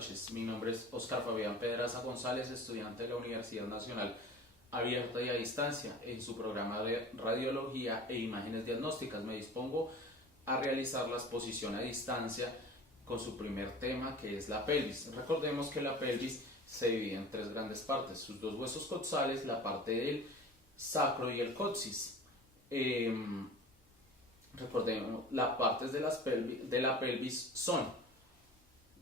noches. Mi nombre es Oscar Fabián Pedraza González, estudiante de la Universidad Nacional Abierta y a Distancia. En su programa de Radiología e Imágenes Diagnósticas me dispongo a realizar la exposición a distancia con su primer tema, que es la pelvis. Recordemos que la pelvis se divide en tres grandes partes: sus dos huesos coxales, la parte del sacro y el coxis. Recordemos, las partes de la pelvis son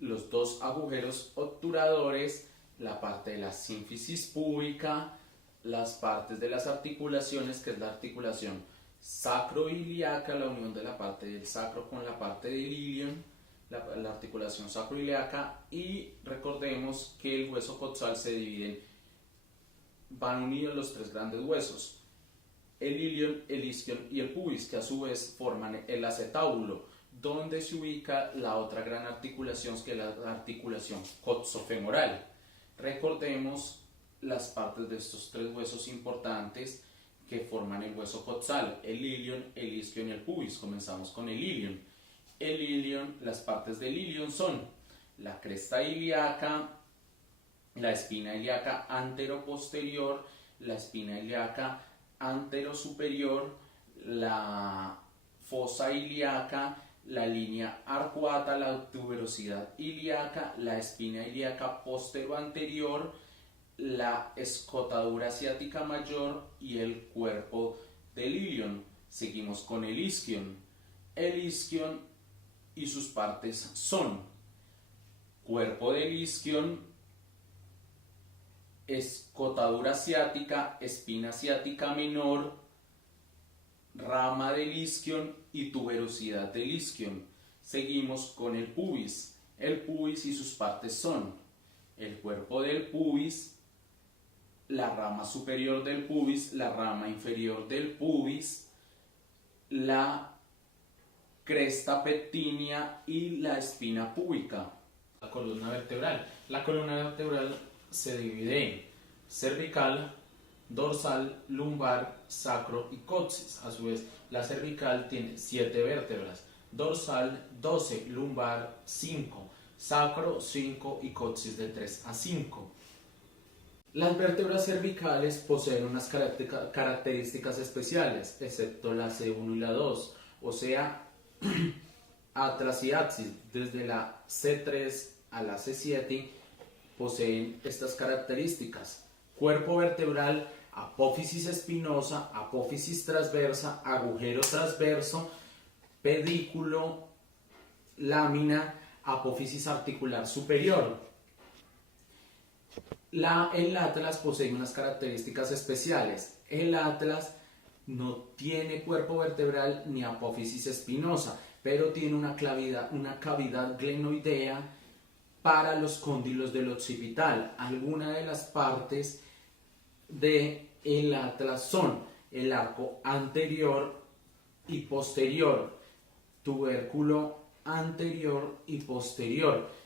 los dos agujeros obturadores, la parte de la sínfisis púbica, las partes de las articulaciones, que es la articulación sacroiliaca, la unión de la parte del sacro con la parte del ilion, la articulación sacroiliaca. Y recordemos que el hueso coxal se divide, van unidos los tres grandes huesos: el ilion, el isquion y el pubis, que a su vez forman el acetábulo, donde se ubica la otra gran articulación, que es la articulación coxofemoral. Recordemos las partes de estos tres huesos importantes que forman el hueso coxal: el ilion, el isquion y el pubis. Comenzamos con el ilion. El ilion, las partes del ilion son la cresta ilíaca, la espina ilíaca antero-posterior, la espina ilíaca antero-superior, la fosa ilíaca, la línea arcuata, la tuberosidad ilíaca, la espina ilíaca postero-anterior, la escotadura ciática mayor y el cuerpo del ilion. Seguimos con el isquion. El isquion y sus partes son cuerpo del isquion, escotadura ciática, espina ciática menor, rama del isquion y tuberosidad del isquion. Seguimos con el pubis. El pubis y sus partes son el cuerpo del pubis, la rama superior del pubis, la rama inferior del pubis, la cresta pectínea y la espina púbica. La columna vertebral. La columna vertebral se divide en cervical, dorsal, lumbar, sacro y coxis. A su vez, la cervical tiene 7 vértebras, dorsal 12, lumbar 5, sacro 5 y coxis de 3 a 5. Las vértebras cervicales poseen unas características especiales, excepto la C1 y la 2, o sea, atlas y axis. Desde la C3 a la C7 poseen estas características: cuerpo vertebral, apófisis espinosa, apófisis transversa, agujero transverso, pedículo, lámina, apófisis articular superior. El atlas posee unas características especiales. El atlas no tiene cuerpo vertebral ni apófisis espinosa, pero tiene una cavidad glenoidea para los cóndilos del occipital. Algunas de las partes del atlas son el arco anterior y posterior, tubérculo anterior y posterior,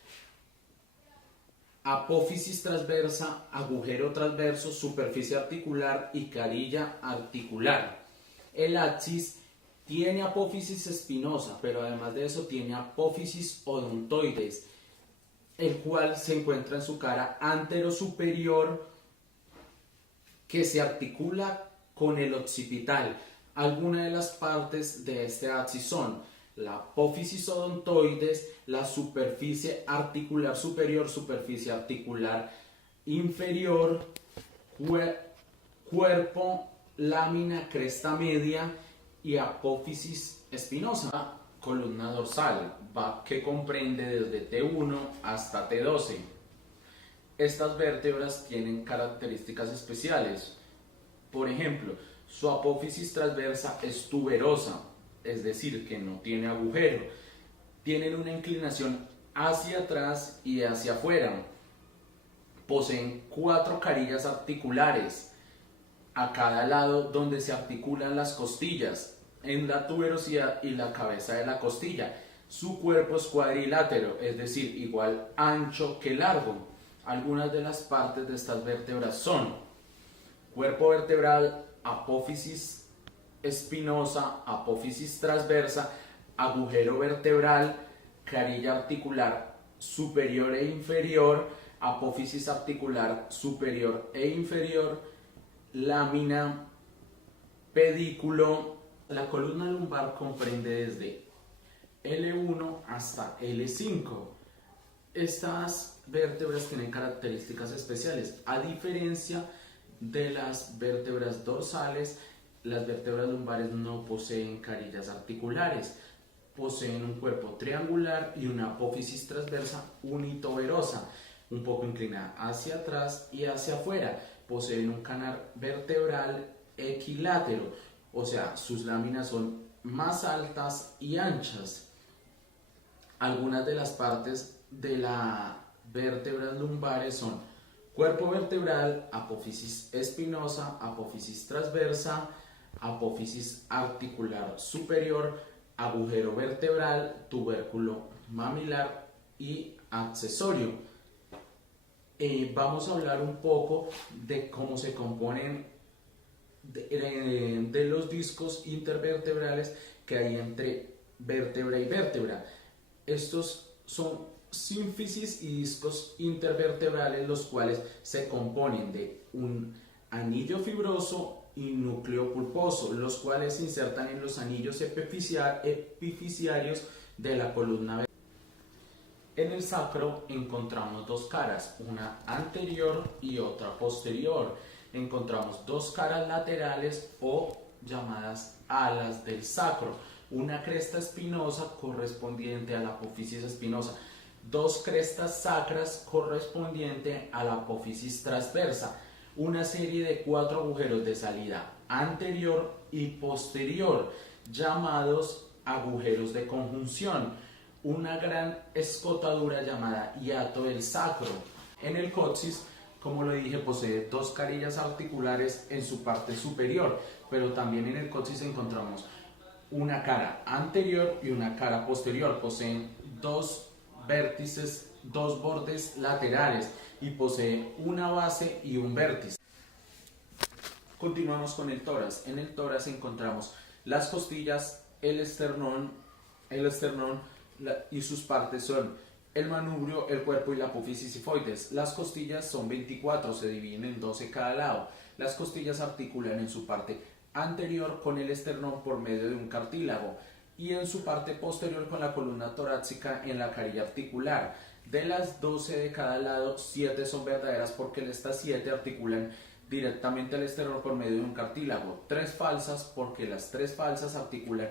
apófisis transversa, agujero transverso, superficie articular y carilla articular. El axis tiene apófisis espinosa, pero además de eso tiene apófisis odontoides, el cual se encuentra en su cara antero-superior, que se articula con el occipital. Algunas de las partes de este axis son la apófisis odontoides, la superficie articular superior, superficie articular inferior, cuerpo, lámina, cresta media y apófisis espinosa. Columna dorsal, que comprende desde T1 hasta T12. Estas vértebras tienen características especiales. Por ejemplo, su apófisis transversa es tuberosa, es decir, que no tiene agujero. Tienen una inclinación hacia atrás y hacia afuera. Poseen 4 carillas articulares a cada lado, donde se articulan las costillas en la tuberosidad y la cabeza de la costilla. Su cuerpo es cuadrilátero, es decir, igual ancho que largo. Algunas de las partes de estas vértebras son cuerpo vertebral, apófisis espinosa, apófisis transversa, agujero vertebral, carilla articular superior e inferior, apófisis articular superior e inferior, lámina, pedículo. La columna lumbar comprende desde L1 hasta L5. Estas vértebras tienen características especiales. A diferencia de las vértebras dorsales, las vértebras lumbares no poseen carillas articulares. Poseen un cuerpo triangular y una apófisis transversa unituberosa, un poco inclinada hacia atrás y hacia afuera. Poseen un canal vertebral equilátero, o sea, sus láminas son más altas y anchas. Algunas de las partes de las vértebras lumbares son cuerpo vertebral, apófisis espinosa, apófisis transversa, apófisis articular superior, agujero vertebral, tubérculo mamilar y accesorio. Vamos a hablar un poco de cómo se componen de los discos intervertebrales que hay entre vértebra y vértebra. Estos son sínfisis y discos intervertebrales, los cuales se componen de un anillo fibroso y núcleo pulposo, los cuales se insertan en los anillos epifisiarios de la columna vertebral. En el sacro encontramos dos caras, una anterior y otra posterior. Encontramos dos caras laterales o llamadas alas del sacro, una cresta espinosa correspondiente a la apófisis espinosa, dos crestas sacras correspondiente a la apófisis transversa, una serie de 4 agujeros de salida anterior y posterior, llamados agujeros de conjunción, una gran escotadura llamada hiato del sacro. En el coxis, como lo dije, posee dos carillas articulares en su parte superior, pero también en el coxis encontramos una cara anterior y una cara posterior. Poseen dos vértices, dos bordes laterales y posee una base y un vértice. Continuamos con el tórax. En el tórax encontramos las costillas, el esternón y sus partes son el manubrio, el cuerpo y la apófisis sifoides. Las costillas son 24, se dividen en 12 cada lado. Las costillas articulan en su parte anterior con el esternón por medio de un cartílago y en su parte posterior con la columna torácica en la carilla articular. De las 12 de cada lado, 7 son verdaderas porque estas 7 articulan directamente al esternón por medio de un cartílago. 3 falsas porque las 3 falsas articulan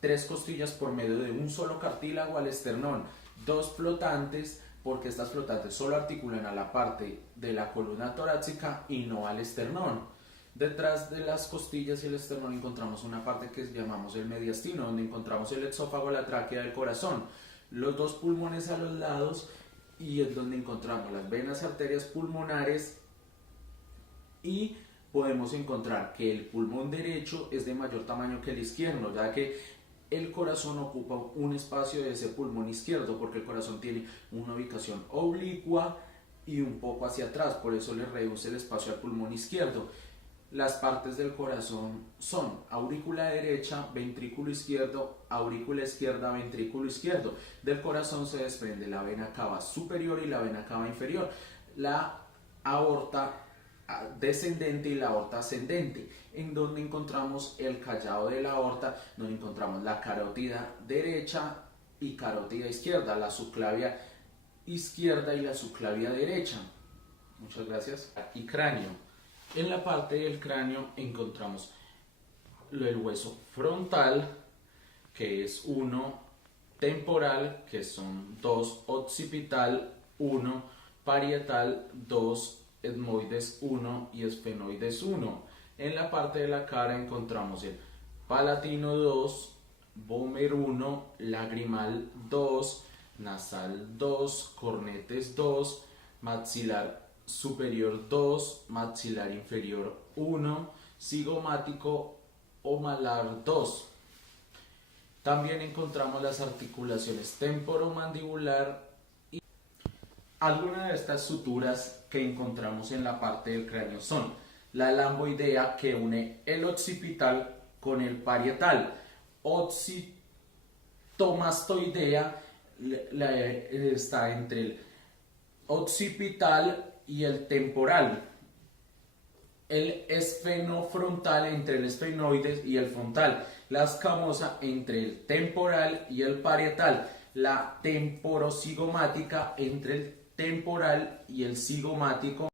3 costillas por medio de un solo cartílago al esternón. 2 flotantes porque estas flotantes solo articulan a la parte de la columna torácica y no al esternón. Detrás de las costillas y el esternón encontramos una parte que llamamos el mediastino, donde encontramos el exófago, la tráquea del corazón, los 2 pulmones a los lados, y es donde encontramos las venas y arterias pulmonares, y podemos encontrar que el pulmón derecho es de mayor tamaño que el izquierdo, ya que el corazón ocupa un espacio de ese pulmón izquierdo, porque el corazón tiene una ubicación oblicua y un poco hacia atrás, por eso le reduce el espacio al pulmón izquierdo. Las partes del corazón son aurícula derecha, ventrículo izquierdo, aurícula izquierda, ventrículo izquierdo. Del corazón se desprende la vena cava superior y la vena cava inferior, la aorta descendente y la aorta ascendente, en donde encontramos el callado de la aorta, donde encontramos la carótida derecha y carótida izquierda, la subclavia izquierda y la subclavia derecha. Muchas gracias. Y cráneo. En la parte del cráneo encontramos el hueso frontal, que es 1, temporal, que son 2, occipital 1, parietal 2, etmoides 1 y esfenoides 1. En la parte de la cara encontramos el palatino 2, vomer 1, lagrimal 2, nasal 2, cornetes 2, maxilar superior 2, maxilar inferior 1, cigomático o malar 2. También encontramos las articulaciones temporomandibular y algunas de estas suturas que encontramos en la parte del cráneo son la lamboidea, que une el occipital con el parietal, occipitomastoidea, está entre el occipital y el temporal. El esfenofrontal entre el esfenoides y el frontal. La escamosa entre el temporal y el parietal. La temporocigomática entre el temporal y el cigomático.